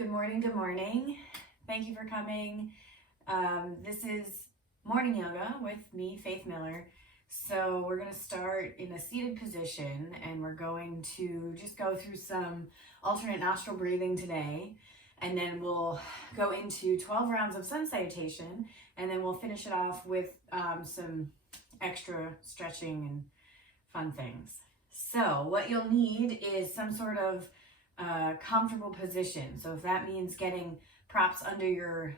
Good morning, good morning. Thank you for coming. This is morning yoga with me, Faith Miller. So we're going to start in a seated position and we're going to just go through some alternate nostril breathing today. And then we'll go into 12 rounds of Sun Salutation, and then we'll finish it off with some extra stretching and fun things. So what you'll need is some sort of comfortable position. So if that means getting props under your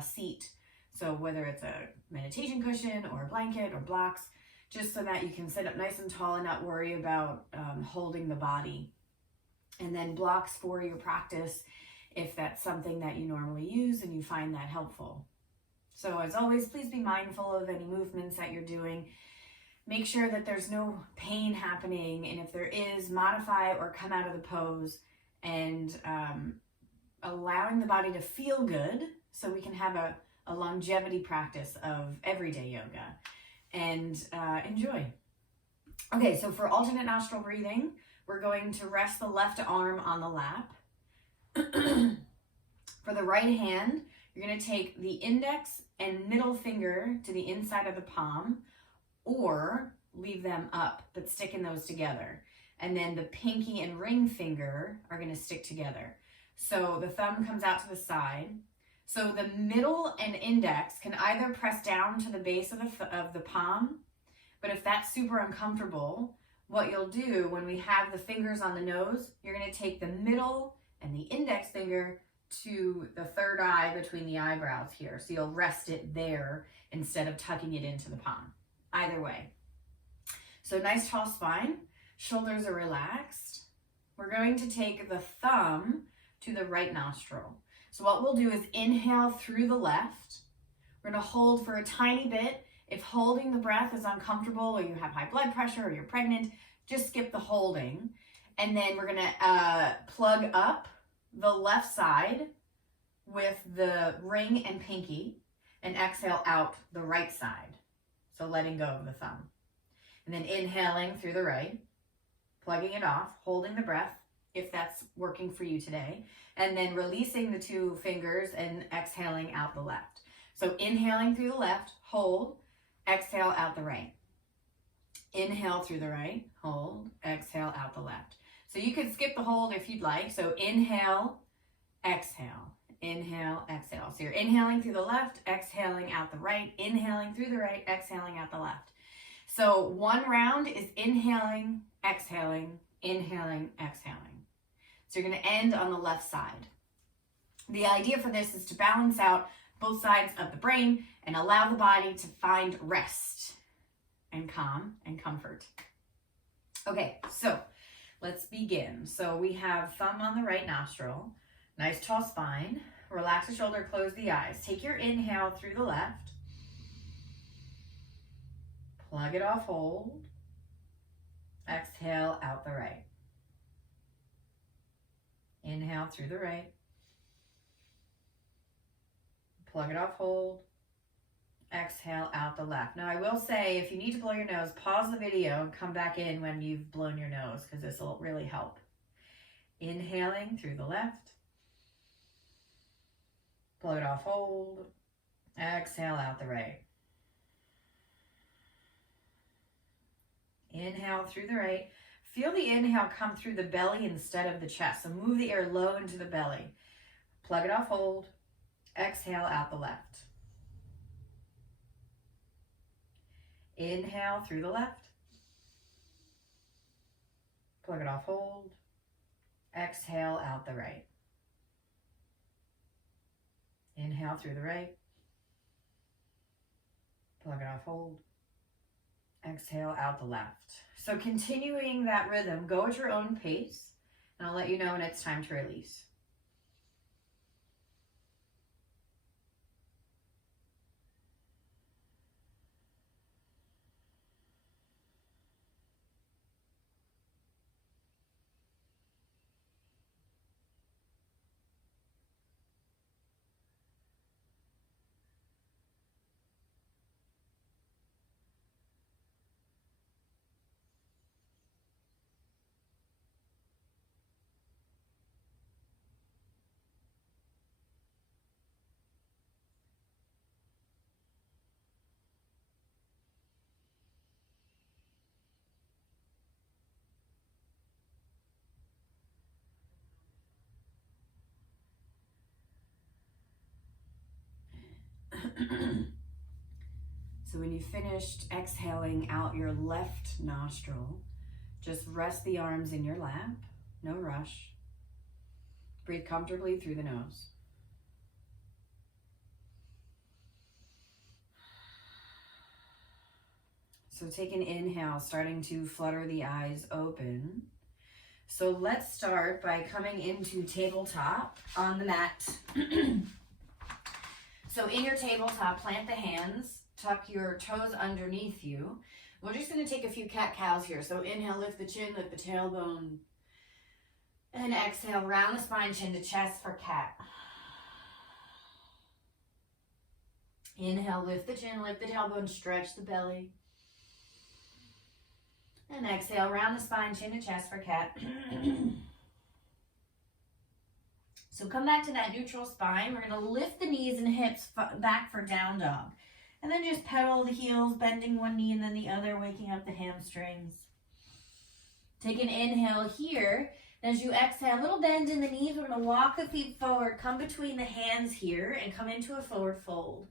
seat, so whether it's a meditation cushion or a blanket or blocks, just so that you can sit up nice and tall and not worry about holding the body. And then blocks for your practice if that's something that you normally use and you find that helpful. So as always, please be mindful of any movements that you're doing. Make sure that there's no pain happening, and if there is, modify or come out of the pose, and allowing the body to feel good so we can have a longevity practice of everyday yoga and enjoy. Okay, so for alternate nostril breathing, we're going to rest the left arm on the lap. For the right hand, you're going to take the index and middle finger to the inside of the palm, or leave them up but sticking those together. And then the pinky and ring finger are going to stick together. So the thumb comes out to the side. So the middle and index can either press down to the base of the palm, but if that's super uncomfortable, what you'll do when we have the fingers on the nose, you're going to take the middle and the index finger to the third eye between the eyebrows here. So you'll rest it there instead of tucking it into the palm. Either way. So nice tall spine, shoulders are relaxed. We're going to take the thumb to the right nostril. So what we'll do is inhale through the left. We're going to hold for a tiny bit. If holding the breath is uncomfortable or you have high blood pressure or you're pregnant, just skip the holding. And then we're going to plug up the left side with the ring and pinky and exhale out the right side. So letting go of the thumb. And then inhaling through the right, plugging it off, holding the breath if that's working for you today, and then releasing the two fingers and exhaling out the left. So inhaling through the left, hold, exhale out the right. Inhale through the right, hold, exhale out the left. So you could skip the hold if you'd like. So inhale, exhale, inhale, exhale. So you're inhaling through the left, exhaling out the right, inhaling through the right, exhaling out the left. So one round is inhaling, exhaling, inhaling, exhaling. So you're going to end on the left side. The idea for this is to balance out both sides of the brain and allow the body to find rest and calm and comfort. Okay, so let's begin. So we have thumb on the right nostril, nice tall spine, relax the shoulder, close the eyes. Take your inhale through the left, plug it off, hold, exhale out the right. Inhale through the right, plug it off, hold, exhale out the left. Now I will say, if you need to blow your nose, pause the video and come back in when you've blown your nose, because this will really help. Inhaling through the left, plug it off, hold, exhale out the right. Inhale through the right. Feel the inhale come through the belly instead of the chest. So move the air low into the belly. Plug it off, hold, exhale out the left. Inhale through the left. Plug it off, hold, exhale out the right. Inhale through the right. Plug it off, hold, exhale out the left. So continuing that rhythm, go at your own pace, and I'll let you know when it's time to release. So when you finished exhaling out your left nostril, just rest the arms in your lap, no rush. Breathe comfortably through the nose. So take an inhale, starting to flutter the eyes open. So let's start by coming into tabletop on the mat. So in your tabletop, plant the hands, tuck your toes underneath you. We're just going to take a few cat-cows here. So inhale, lift the chin, lift the tailbone. And exhale, round the spine, chin to chest for cat. Inhale, lift the chin, lift the tailbone, stretch the belly. And exhale, round the spine, chin to chest for cat. So come back to that neutral spine. We're going to lift the knees and hips back for down dog. And then just pedal the heels, bending one knee and then the other, waking up the hamstrings. Take an inhale here. As you exhale, a little bend in the knees. We're going to walk the feet forward, come between the hands here, and come into a forward fold.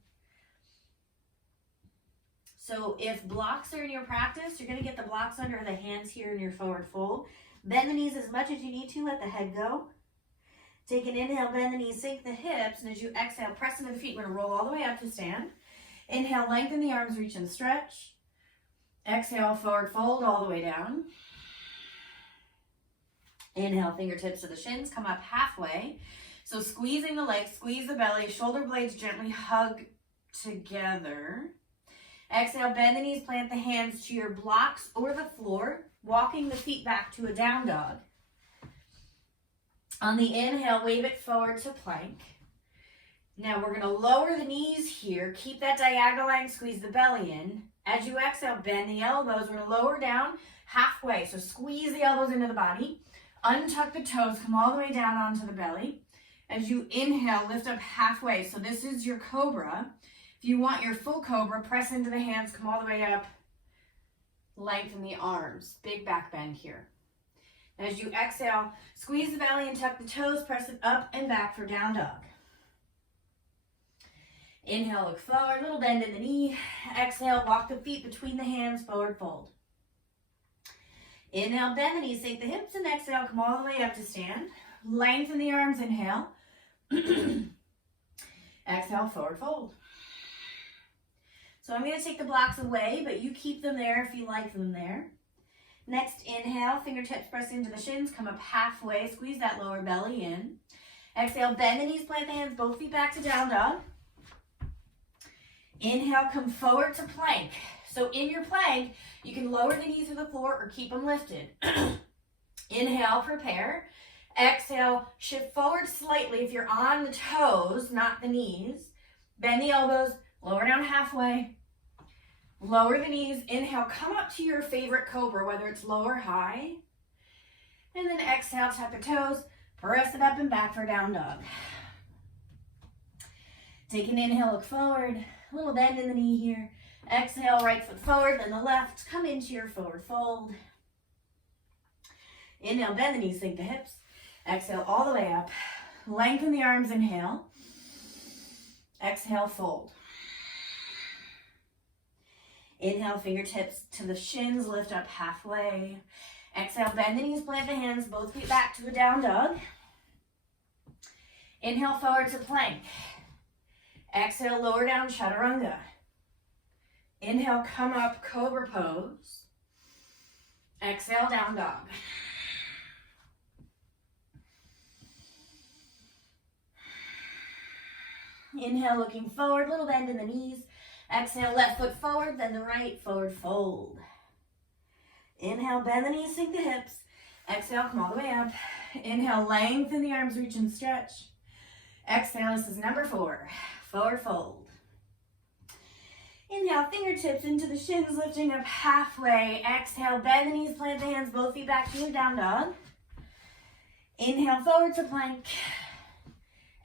So if blocks are in your practice, you're going to get the blocks under the hands here in your forward fold. Bend the knees as much as you need to. Let the head go. Take an inhale, bend the knees, sink the hips. And as you exhale, press into the feet. We're going to roll all the way up to stand. Inhale, lengthen the arms, reach and stretch. Exhale, forward fold all the way down. Inhale, fingertips to the shins, come up halfway. So squeezing the legs, squeeze the belly, shoulder blades gently hug together. Exhale, bend the knees, plant the hands to your blocks or the floor, walking the feet back to a down dog. On the inhale, wave it forward to plank. Now we're going to lower the knees here, keep that diagonal line, squeeze the belly in. As you exhale, bend the elbows. We're going to lower down halfway, so squeeze the elbows into the body. Untuck the toes, come all the way down onto the belly. As you inhale, lift up halfway. So this is your cobra. If you want your full cobra, press into the hands, come all the way up. Lengthen the arms. Big back bend here. As you exhale, squeeze the belly and tuck the toes, press it up and back for down dog. Inhale, look forward, little bend in the knee. Exhale, walk the feet between the hands, forward fold. Inhale, bend the knees, sink the hips, and exhale, come all the way up to stand. Lengthen the arms, inhale. Exhale, forward fold. So I'm going to take the blocks away, but you keep them there if you like them there. Next, inhale, fingertips press into the shins, come up halfway, squeeze that lower belly in. Exhale, bend the knees, plant the hands, both feet back to down dog. Inhale, come forward to plank. So in your plank, you can lower the knees to the floor or keep them lifted. Inhale, prepare. Exhale, shift forward slightly if you're on the toes, not the knees. Bend the elbows, lower down halfway. Lower the knees. Inhale, come up to your favorite cobra, whether it's low or high. And then exhale, tuck the toes, press it up and back for down dog. Take an inhale, look forward. A little bend in the knee here. Exhale, right foot forward, then the left. Come into your forward fold. Inhale, bend the knees, sink the hips. Exhale, all the way up. Lengthen the arms, inhale. Exhale, fold. Inhale, fingertips to the shins, lift up halfway. Exhale, bend the knees, plant the hands, both feet back to a down dog. Inhale, forward to plank. Exhale, lower down, chaturanga. Inhale, come up, cobra pose. Exhale, down dog. Inhale, looking forward, little bend in the knees. Exhale, left foot forward, then the right, forward fold. Inhale, bend the knees, sink the hips. Exhale, come all the way up. Inhale, lengthen the arms, reach and stretch. Exhale, this is number 4, forward fold. Inhale, fingertips into the shins, lifting up halfway. Exhale, bend the knees, plant the hands, both feet back to a down dog. Inhale, forward to plank.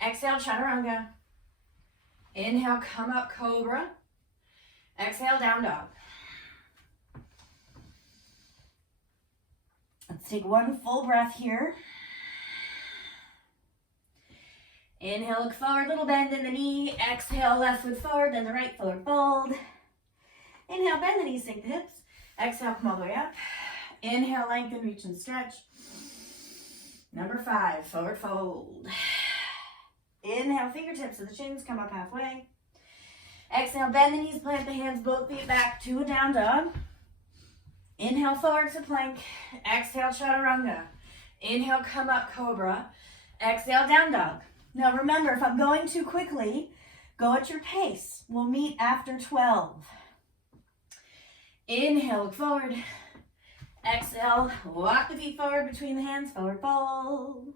Exhale, chaturanga. Inhale, come up, cobra. Exhale, down dog. Let's take one full breath here. Inhale, look forward, little bend in the knee. Exhale, left foot forward, then the right forward fold. Inhale, bend the knees, sink the hips. Exhale, come all the way up. Inhale, lengthen, reach and stretch. Number 5, forward fold. Inhale, fingertips to the shins, come up halfway. Exhale, bend the knees, plant the hands, both feet back to a down dog. Inhale, forward to plank. Exhale, chaturanga. Inhale, come up, cobra. Exhale, down dog. Now remember, if I'm going too quickly, go at your pace. We'll meet after 12. Inhale, look forward. Exhale, walk the feet forward between the hands, forward fold.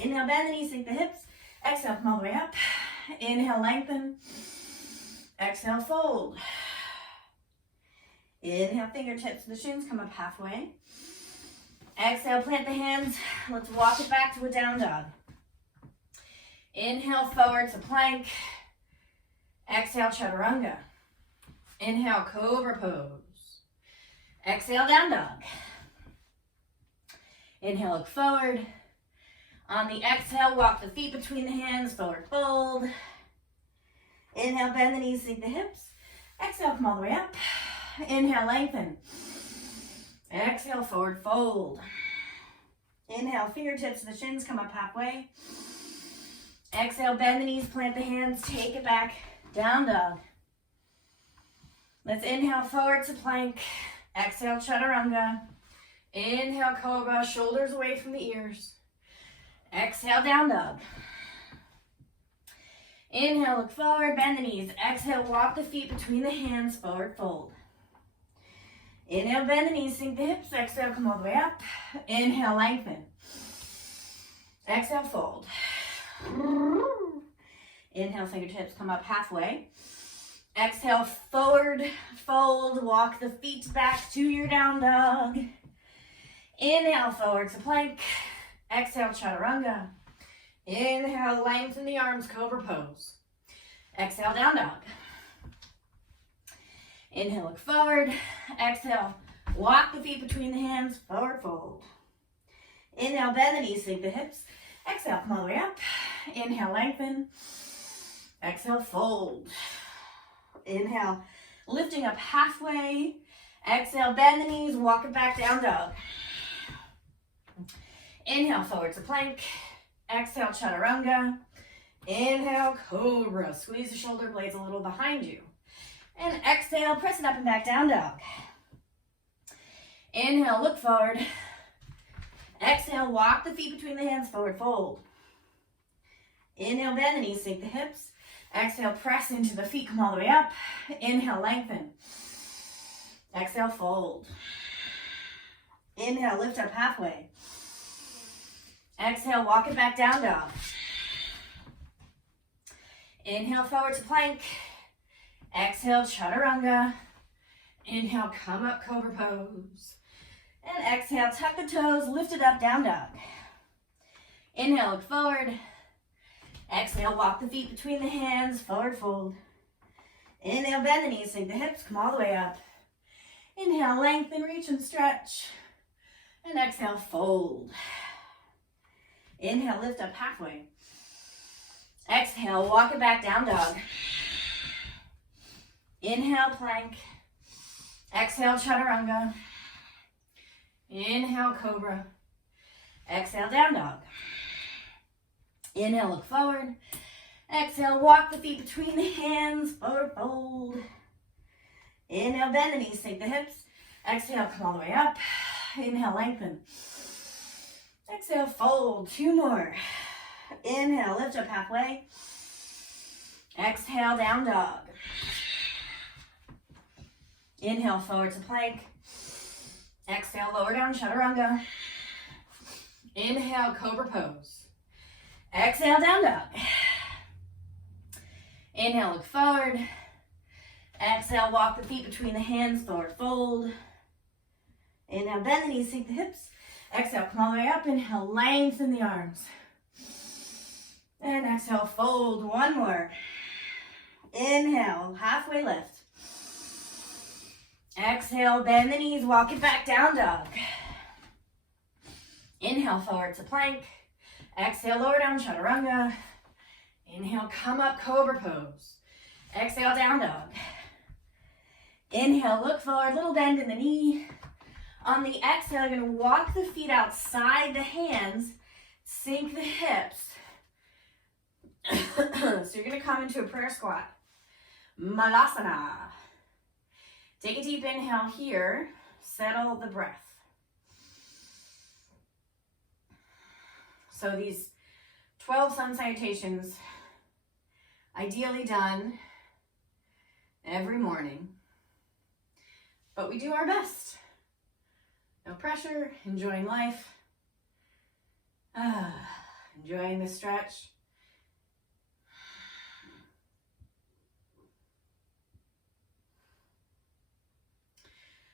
Inhale, bend the knees, sink the hips. Exhale, come all the way up. Inhale, lengthen. Exhale, fold. Inhale, fingertips to the shins, come up halfway. Exhale, plant the hands. Let's walk it back to a down dog. Inhale, forward to plank. Exhale, chaturanga. Inhale, cobra pose. Exhale, down dog. Inhale, look forward. On the exhale, walk the feet between the hands, forward fold. Inhale, bend the knees, sink the hips. Exhale, come all the way up. Inhale, lengthen. Exhale, forward fold. Inhale, fingertips to the shins, come up halfway. Exhale, bend the knees, plant the hands, take it back, down dog. Let's inhale, forward to plank. Exhale, chaturanga. Inhale, cobra, shoulders away from the ears. Exhale, down dog. Inhale, look forward, bend the knees. Exhale, walk the feet between the hands, forward fold. Inhale, bend the knees, sink the hips. Exhale, come all the way up. Inhale, lengthen. Exhale, fold. Inhale, fingertips come up halfway. Exhale, forward fold. Walk the feet back to your down dog. Inhale, forward to plank. Exhale, chaturanga. Inhale, lengthen the arms, cobra pose. Exhale, down dog. Inhale, look forward. Exhale, walk the feet between the hands, forward fold. Inhale, bend the knees, sink the hips. Exhale, come all the way up. Inhale, lengthen. Exhale, fold. Inhale, lifting up halfway. Exhale, bend the knees, walk it back, down dog. Inhale, forward to plank. Exhale, chaturanga. Inhale, cobra. Squeeze the shoulder blades a little behind you. And exhale, press it up and back, down dog. Inhale, look forward. Exhale, walk the feet between the hands, forward fold. Inhale, bend the knees, sink the hips. Exhale, press into the feet, come all the way up. Inhale, lengthen. Exhale, fold. Inhale, lift up halfway. Exhale, walk it back, down dog. Inhale, forward to plank. Exhale, chaturanga. Inhale, come up, cobra pose. And exhale, tuck the toes, lift it up, down dog. Inhale, look forward. Exhale, walk the feet between the hands, forward fold. Inhale, bend the knees, sink the hips, come all the way up. Inhale, lengthen, reach and stretch. And exhale, fold. Inhale, lift up halfway. Exhale, walk it back, down dog. Inhale, plank. Exhale, chaturanga. Inhale, cobra. Exhale, down dog. Inhale, look forward. Exhale, walk the feet between the hands, forward fold. Inhale, bend the knees, sink the hips. Exhale, come all the way up. Inhale, lengthen. Exhale, fold. 2 more. Inhale, lift up halfway. Exhale, down dog. Inhale, forward to plank. Exhale, lower down, chaturanga. Inhale, cobra pose. Exhale, down dog. Inhale, look forward. Exhale, walk the feet between the hands, forward fold. Inhale, bend the knees, sink the hips. Exhale, come all the way up. Inhale, lengthen the arms. And exhale, fold. 1 more. Inhale, halfway lift. Exhale, bend the knees, walk it back, down dog. Inhale, forward to plank. Exhale, lower down, chaturanga. Inhale, come up, cobra pose. Exhale, down dog. Inhale, look forward, little bend in the knee. On the exhale, you're going to walk the feet outside the hands, sink the hips. So you're going to come into a prayer squat. Malasana. Take a deep inhale here. Settle the breath. So these 12 sun salutations, ideally done every morning, but we do our best. No pressure, enjoying life, enjoying the stretch.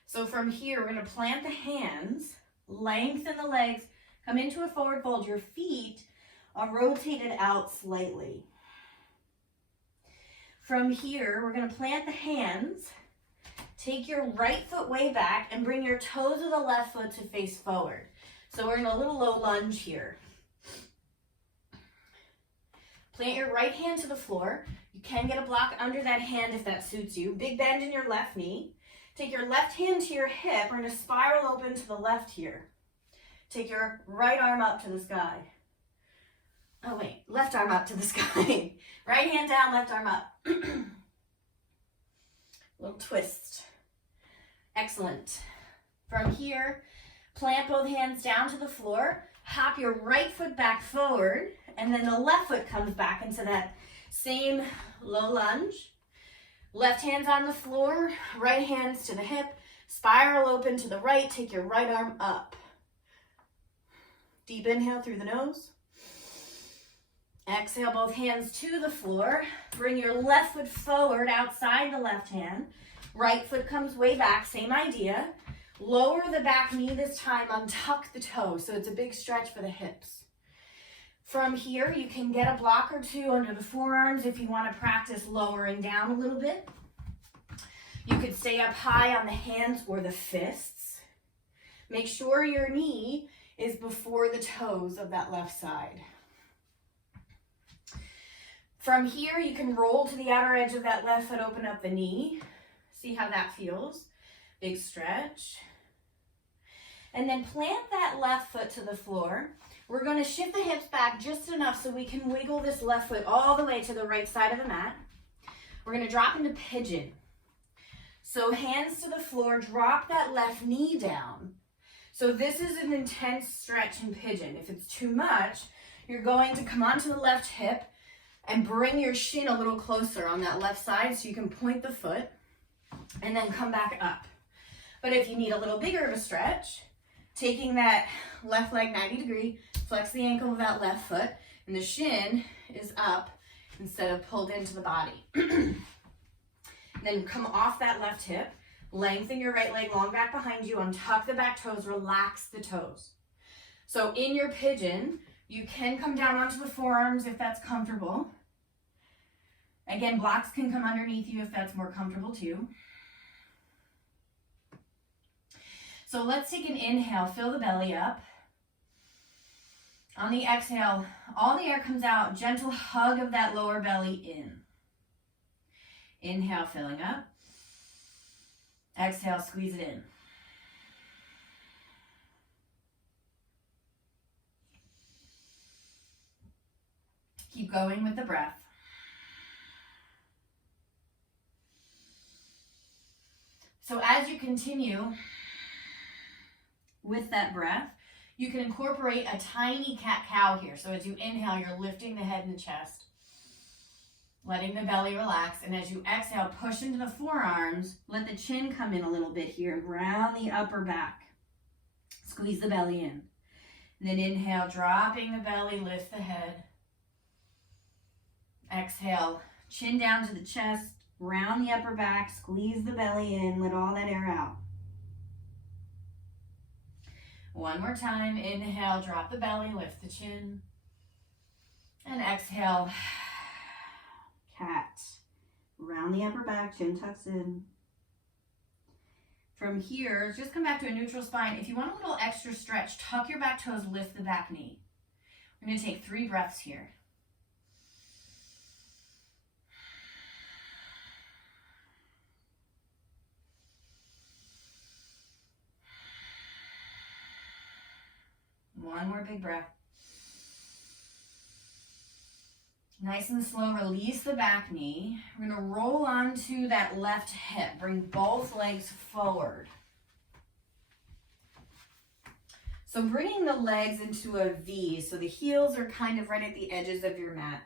So from here, we're going to plant the hands, lengthen the legs, come into a forward fold. Your feet are rotated out slightly. From here, we're going to plant the hands, take your right foot way back, and bring your toes of the left foot to face forward. So we're in a little low lunge here. Plant your right hand to the floor. You can get a block under that hand if that suits you. Big bend in your left knee. Take your left hand to your hip. We're going to spiral open to the left here. Take your right arm up to the sky. Oh wait, left arm up to the sky. Right hand down, left arm up. Little twist. Excellent. From here, plant both hands down to the floor. Hop your right foot back forward, and then the left foot comes back into that same low lunge. Left hand's on the floor, right hands to the hip, spiral open to the right, take your right arm up. Deep inhale through the nose. Exhale, both hands to the floor. Bring your left foot forward outside the left hand. Right foot comes way back, same idea. Lower the back knee this time, untuck the toe, so it's a big stretch for the hips. From here, you can get a block or two under the forearms if you want to practice lowering down a little bit. You could stay up high on the hands or the fists. Make sure your knee is before the toes of that left side. From here, you can roll to the outer edge of that left foot, open up the knee. See how that feels. Big stretch. And then plant that left foot to the floor. We're going to shift the hips back just enough so we can wiggle this left foot all the way to the right side of the mat. We're going to drop into pigeon. So hands to the floor, drop that left knee down. So this is an intense stretch in pigeon. If it's too much, you're going to come onto the left hip and bring your shin a little closer on that left side so you can point the foot and then come back up. But if you need a little bigger of a stretch, taking that left leg 90 degree, flex the ankle of that left foot, and the shin is up instead of pulled into the body. Then come off that left hip, lengthen your right leg long back behind you, untuck the back toes, relax the toes. So in your pigeon, you can come down onto the forearms if that's comfortable. Again, blocks can come underneath you if that's more comfortable too. So let's take an inhale, fill the belly up. On the exhale, all the air comes out, gentle hug of that lower belly in. Inhale, filling up. Exhale, squeeze it in. Keep going with the breath. So as you continue with that breath, you can incorporate a tiny cat-cow here. So as you inhale, you're lifting the head and the chest, letting the belly relax. And as you exhale, push into the forearms, let the chin come in a little bit here, round the upper back. Squeeze the belly in. And then inhale, dropping the belly, lift the head. Exhale, chin down to the chest, round the upper back, squeeze the belly in, let all that air out. One more time, inhale, drop the belly, lift the chin. And exhale, cat. Round the upper back, chin tucks in. From here, just come back to a neutral spine. If you want a little extra stretch, tuck your back toes, lift the back knee. We're going to take 3 breaths here. One more big breath. Nice and slow, release the back knee. We're gonna roll onto that left hip. Bring both legs forward. So bringing the legs into a V, so the heels are kind of right at the edges of your mat.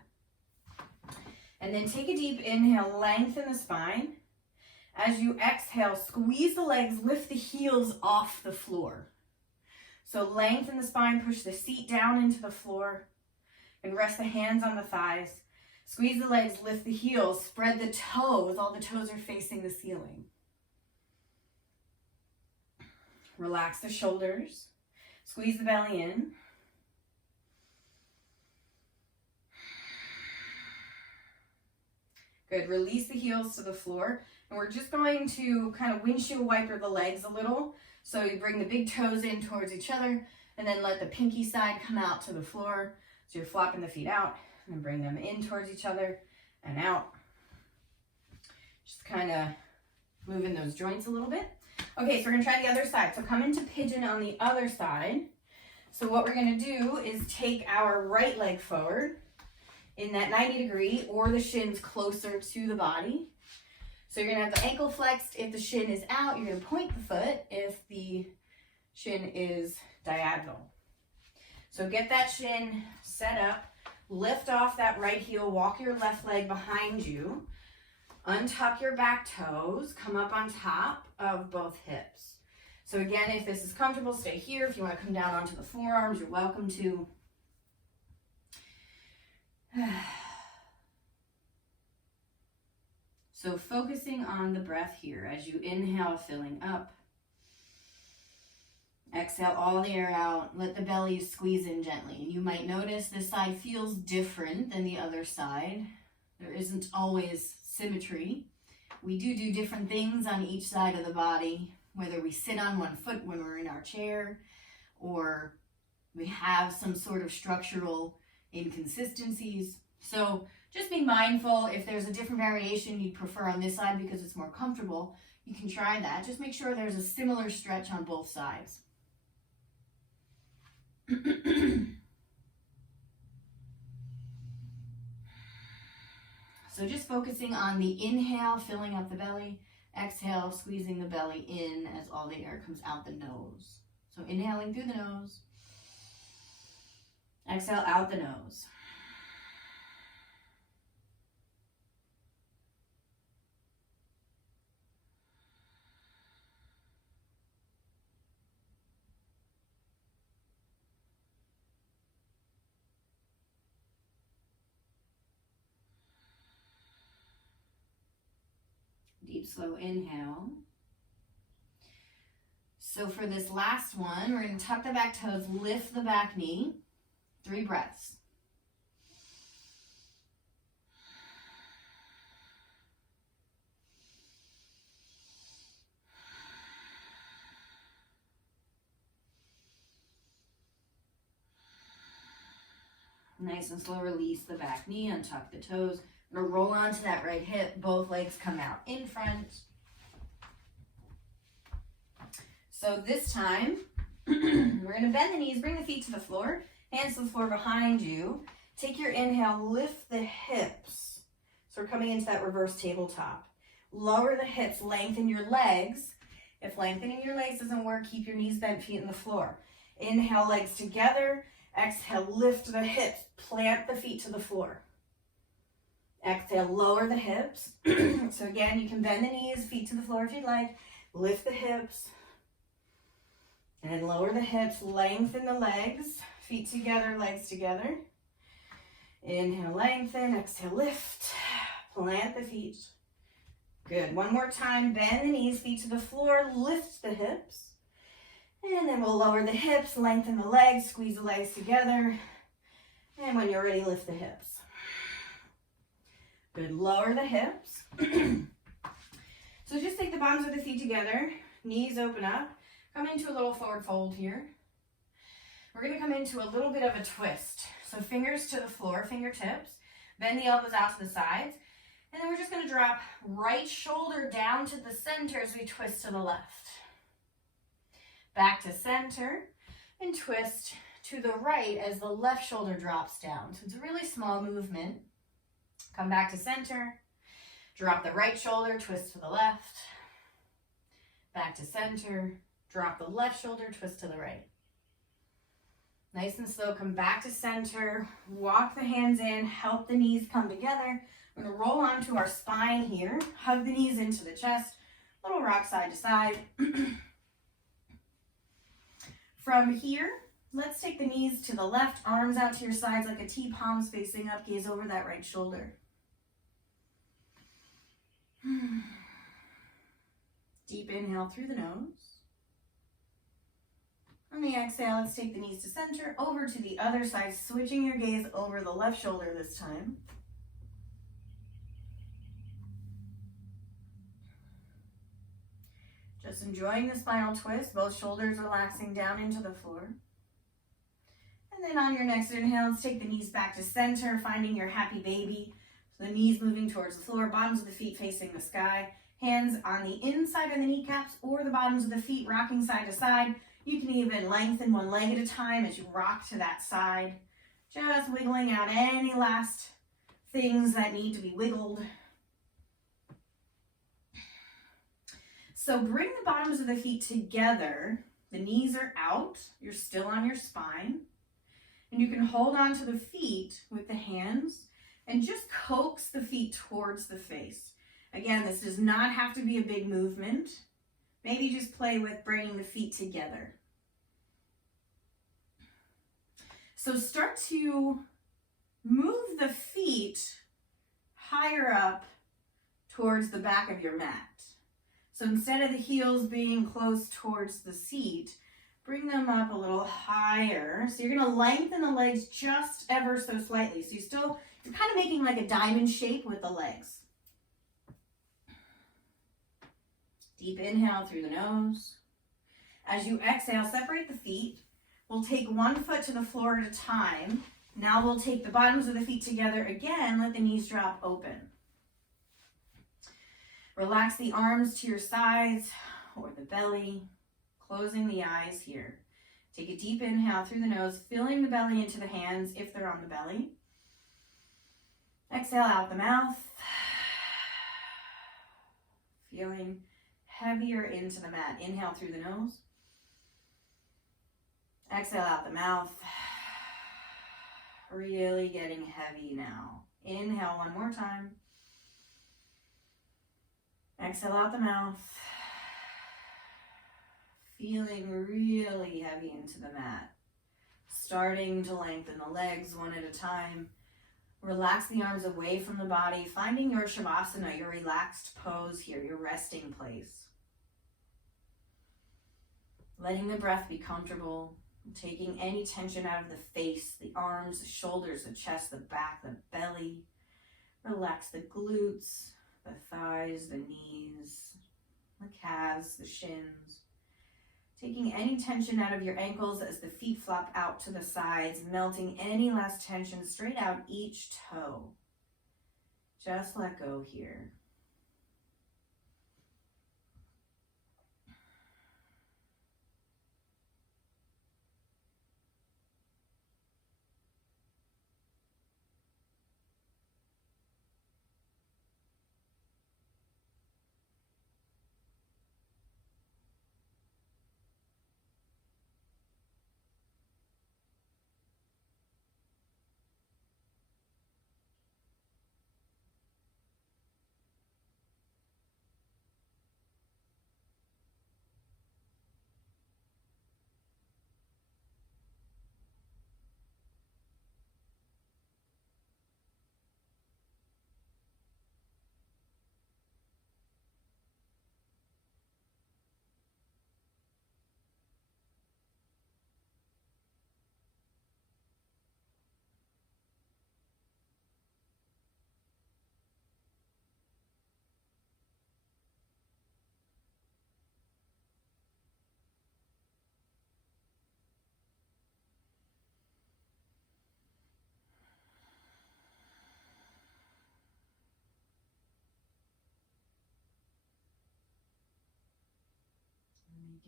And then take a deep inhale, lengthen the spine. As you exhale, squeeze the legs, lift the heels off the floor. So lengthen the spine, push the seat down into the floor, and rest the hands on the thighs. Squeeze the legs, lift the heels, spread the toes. All the toes are facing the ceiling. Relax the shoulders. Squeeze the belly in. Good. Release the heels to the floor. And we're just going to kind of windshield wiper the legs a little. So you bring the big toes in towards each other and then let the pinky side come out to the floor. So you're flopping the feet out and then bring them in towards each other and out. Just kind of moving those joints a little bit. Okay, so we're going to try the other side. So come into pigeon on the other side. So what we're going to do is take our right leg forward in that 90 degree or the shins closer to the body. So you're going to have the ankle flexed. If the shin is out, you're going to point the foot if the shin is diagonal. So get that shin set up, lift off that right heel, walk your left leg behind you, untuck your back toes, come up on top of both hips. So again, if this is comfortable, stay here. If you want to come down onto the forearms, you're welcome to. So focusing on the breath here as you inhale, filling up. Exhale all the air out. Let the belly squeeze in gently. And you might notice this side feels different than the other side. There isn't always symmetry. We do different things on each side of the body, whether we sit on one foot when we're in our chair or we have some sort of structural inconsistencies. So just be mindful if there's a different variation you'd prefer on this side because it's more comfortable, you can try that. Just make sure there's a similar stretch on both sides. So just focusing on the inhale, filling up the belly, exhale, squeezing the belly in as all the air comes out the nose. So inhaling through the nose, exhale out the nose. Deep, slow inhale. So for this last one, we're going to tuck the back toes, lift the back knee. 3 breaths. Nice and slow, release the back knee, untuck the toes. We're going to roll onto that right hip. Both legs come out in front. So this time, we're going to bend the knees, bring the feet to the floor, hands to the floor behind you. Take your inhale, lift the hips. So we're coming into that reverse tabletop. Lower the hips, lengthen your legs. If lengthening your legs doesn't work, keep your knees bent, feet in the floor. Inhale, legs together. Exhale, lift the hips, plant the feet to the floor. Exhale, lower the hips. So again, you can bend the knees, feet to the floor if you'd like. Lift the hips. And lower the hips, lengthen the legs. Feet together, legs together. Inhale, lengthen. Exhale, lift. Plant the feet. Good. One more time. Bend the knees, feet to the floor. Lift the hips. And then we'll lower the hips, lengthen the legs, squeeze the legs together. And when you're ready, lift the hips. Good. Lower the hips. So just take the bottoms of the feet together. Knees open up. Come into a little forward fold here. We're going to come into a little bit of a twist. So fingers to the floor, fingertips. Bend the elbows out to the sides. And then we're just going to drop right shoulder down to the center as we twist to the left. Back to center and twist to the right as the left shoulder drops down. So it's a really small movement. Come back to center. Drop the right shoulder, twist to the left. Back to center. Drop the left shoulder, twist to the right. Nice and slow, come back to center. Walk the hands in, help the knees come together. We're gonna roll onto our spine here. Hug the knees into the chest. Little rock side to side. From here, let's take the knees to the left, arms out to your sides like a T, palms facing up, gaze over that right shoulder. Deep inhale through the nose. On the exhale, let's take the knees to center, over to the other side, switching your gaze over the left shoulder this time. Just enjoying the spinal twist, both shoulders relaxing down into the floor. And then on your next inhale, let's take the knees back to center, finding your happy baby. So the knees moving towards the floor, bottoms of the feet facing the sky. Hands on the inside of the kneecaps or the bottoms of the feet, rocking side to side. You can even lengthen one leg at a time as you rock to that side. Just wiggling out any last things that need to be wiggled. So bring the bottoms of the feet together. The knees are out. You're still on your spine. And you can hold on to the feet with the hands and just coax the feet towards the face. Again, this does not have to be a big movement. Maybe just play with bringing the feet together. So start to move the feet higher up towards the back of your mat. So instead of the heels being close towards the seat, bring them up a little higher. So you're going to lengthen the legs just ever so slightly. So you're kind of making like a diamond shape with the legs. Deep inhale through the nose. As you exhale, separate the feet. We'll take one foot to the floor at a time. Now we'll take the bottoms of the feet together again. Let the knees drop open. Relax the arms to your sides or the belly, closing the eyes here. Take a deep inhale through the nose, filling the belly into the hands if they're on the belly. Exhale out the mouth. Feeling heavier into the mat. Inhale through the nose. Exhale out the mouth. Really getting heavy now. Inhale one more time. Exhale out the mouth. Feeling really heavy into the mat. Starting to lengthen the legs one at a time. Relax the arms away from the body, finding your Shavasana, your relaxed pose here, your resting place. Letting the breath be comfortable, taking any tension out of the face, the arms, the shoulders, the chest, the back, the belly. Relax the glutes, the thighs, the knees, the calves, the shins. Taking any tension out of your ankles as the feet flop out to the sides, melting any last tension straight out each toe. Just let go here.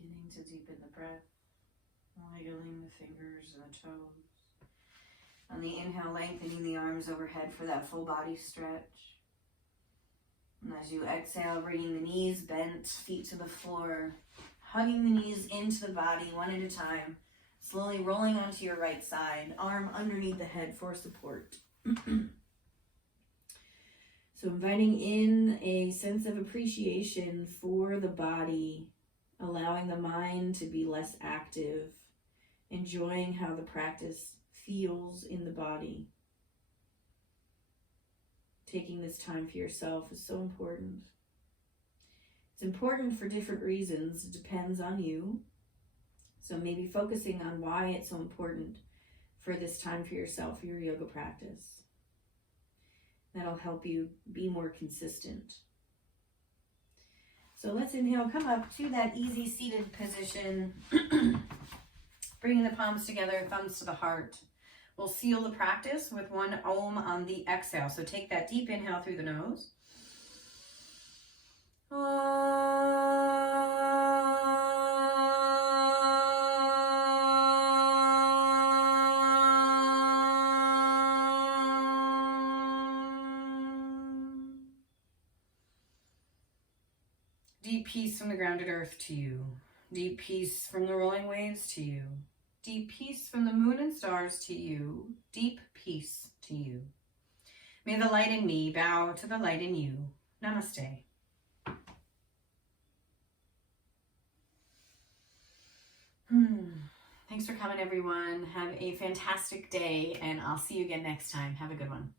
Beginning to deepen the breath. Wiggling the fingers and the toes. On the inhale, lengthening the arms overhead for that full body stretch. And as you exhale, bringing the knees bent, feet to the floor, hugging the knees into the body one at a time, slowly rolling onto your right side, arm underneath the head for support. So inviting in a sense of appreciation for the body, allowing the mind to be less active, enjoying how the practice feels in the body. Taking this time for yourself is so important. It's important for different reasons. It depends on you. So maybe focusing on why it's so important for this time for yourself, for your yoga practice. That'll help you be more consistent. So let's inhale, come up to that easy seated position. Bringing the palms together, thumbs to the heart. We'll seal the practice with one Om on the exhale. So take that deep inhale through the nose. Deep peace from the grounded earth to you. Deep peace from the rolling waves to you. Deep peace from the moon and stars to you. Deep peace to you. May the light in me bow to the light in you. Namaste. Thanks for coming, everyone. Have a fantastic day, and I'll see you again next time. Have a good one.